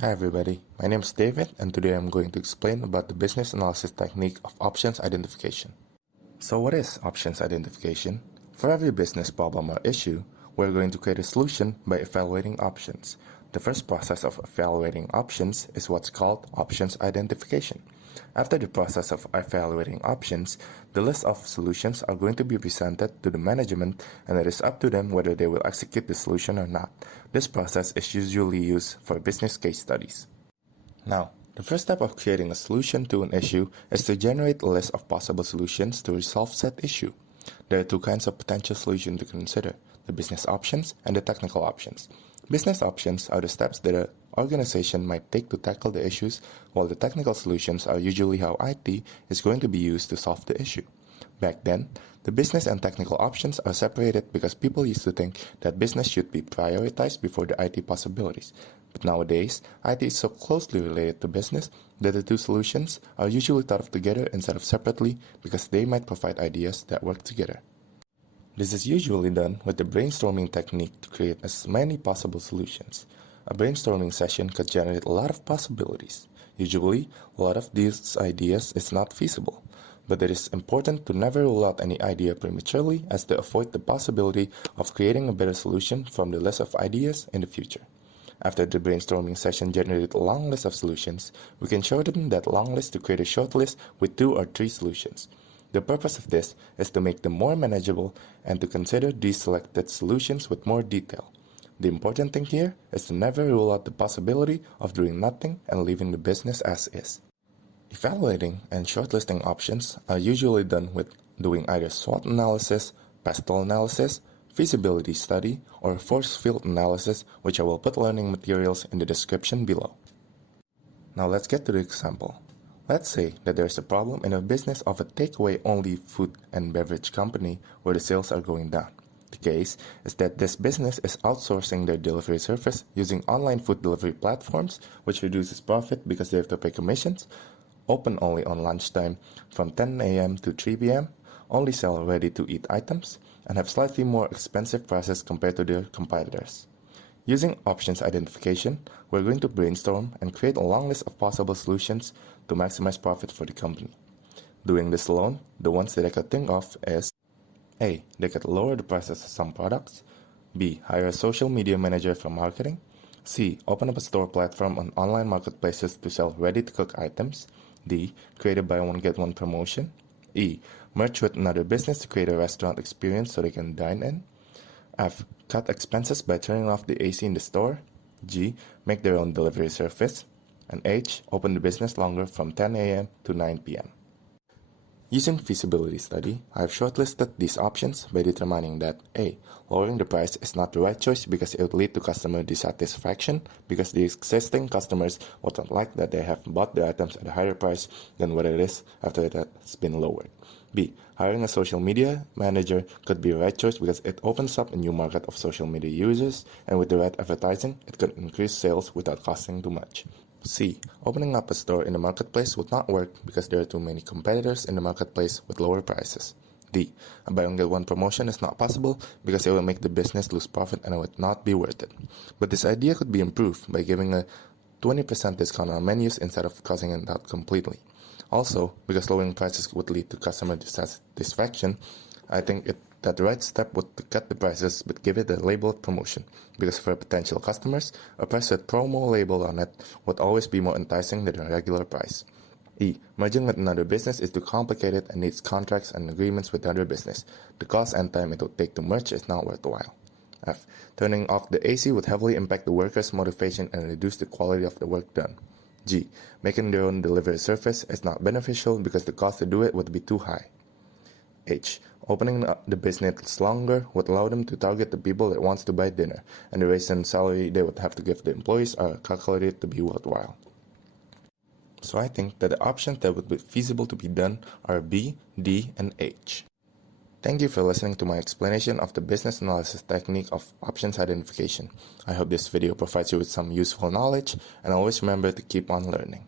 Hi everybody, my name is David and today I'm going to explain about the business analysis technique of options identification. So what is options identification? For every business problem or issue, we're going to create a solution by evaluating options. The first process of evaluating options is what's called options identification. After the process of evaluating options, the list of solutions are going to be presented to the management and it is up to them whether they will execute the solution or not. This process is usually used for business case studies. Now, the first step of creating a solution to an issue is to generate a list of possible solutions to resolve said issue. There are two kinds of potential solutions to consider, the business options and the technical options. Business options are the steps that an organization might take to tackle the issues, while the technical solutions are usually how IT is going to be used to solve the issue. Back then, the business and technical options are separated because people used to think that business should be prioritized before the IT possibilities. But nowadays, IT is so closely related to business that the two solutions are usually thought of together instead of separately because they might provide ideas that work together. This is usually done with the brainstorming technique to create as many possible solutions. A brainstorming session could generate a lot of possibilities. Usually, a lot of these ideas is not feasible, but it is important to never rule out any idea prematurely as to avoid the possibility of creating a better solution from the list of ideas in the future. After the brainstorming session generated a long list of solutions, we can shorten that long list to create a short list with 2 or 3 solutions. The purpose of this is to make them more manageable and to consider these selected solutions with more detail. The important thing here is to never rule out the possibility of doing nothing and leaving the business as is. Evaluating and shortlisting options are usually done with doing either SWOT analysis, PESTEL analysis, feasibility study, or force field analysis, which I will put learning materials in the description below. Now let's get to the example. Let's say that there's a problem in a business of a takeaway-only food and beverage company where the sales are going down. The case is that this business is outsourcing their delivery service using online food delivery platforms, which reduces profit because they have to pay commissions, open only on lunchtime from 10 a.m. to 3 p.m., only sell ready-to-eat items, and have slightly more expensive prices compared to their competitors. Using options identification, we're going to brainstorm and create a long list of possible solutions to maximize profit for the company. Doing this alone, the ones that I could think of is A. They could lower the prices of some products. B. Hire a social media manager for marketing. C. Open up a store platform on online marketplaces to sell ready-to-cook items. D. Create a buy one get one promotion. E. Merge with another business to create a restaurant experience so they can dine in. F. Cut expenses by turning off the AC in the store. G. Make their own delivery service. And H. Open the business longer from 10 a.m. to 9 p.m. Using feasibility study, I have shortlisted these options by determining that A. Lowering the price is not the right choice because it would lead to customer dissatisfaction because the existing customers would not like that they have bought the items at a higher price than what it is after it has been lowered. B. Hiring a social media manager could be a right choice because it opens up a new market of social media users, and with the right advertising, it could increase sales without costing too much. C. Opening up a store in the marketplace would not work because there are too many competitors in the marketplace with lower prices. D. A buy one get one promotion is not possible because it will make the business lose profit and it would not be worth it. But this idea could be improved by giving a 20% discount on menus instead of cutting it out completely. Also, because lowering prices would lead to customer dissatisfaction, I think that the right step would be to cut the prices but give it a label of promotion, because for potential customers, a price with promo label on it would always be more enticing than a regular price. E. Merging with another business is too complicated and needs contracts and agreements with other business. The cost and time it would take to merge is not worthwhile. F. Turning off the AC would heavily impact the workers' motivation and reduce the quality of the work done. G. Making their own delivery service is not beneficial because the cost to do it would be too high. H. Opening the business longer would allow them to target the people that wants to buy dinner, and the raise in salary they would have to give the employees are calculated to be worthwhile. So I think that the options that would be feasible to be done are B, D, and H. Thank you for listening to my explanation of the business analysis technique of options identification. I hope this video provides you with some useful knowledge, and always remember to keep on learning.